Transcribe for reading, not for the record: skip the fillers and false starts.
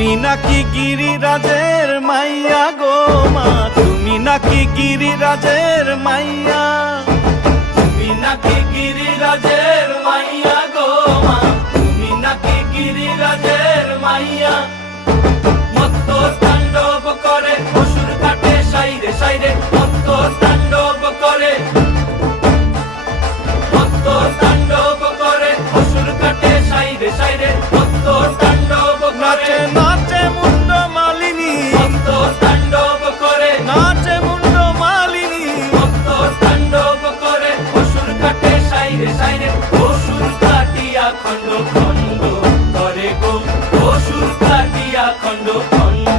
তুমি নাকি গিরিরাজের মাইয়া গো মা, তুমি নাকি গিরিরাজের মাইয়া, তুমি নাকি গিরিরাজের মাইয়া গো মা, তুমি নাকি গিরিরাজের মাইয়া। মত্ত তাণ্ডব করে অসুর কাটে সাইরে সাইরে, মত্ত তাণ্ডব করে, মত্ত তাণ্ডব করে অসুর কাটে সাইরে সাইরে, মত্ত তাণ্ডব করে। নাচে মুন্ড মালিনী, মত্ত তাণ্ডব করে, নাচে মুন্ড মালিনী, মত্ত তাণ্ডব করে অসুর কাটে সাইরে সাইরে, অসুর কাটিয়া খণ্ড খণ্ড করে গো, অসুর কাটিয়া খণ্ড খণ্ড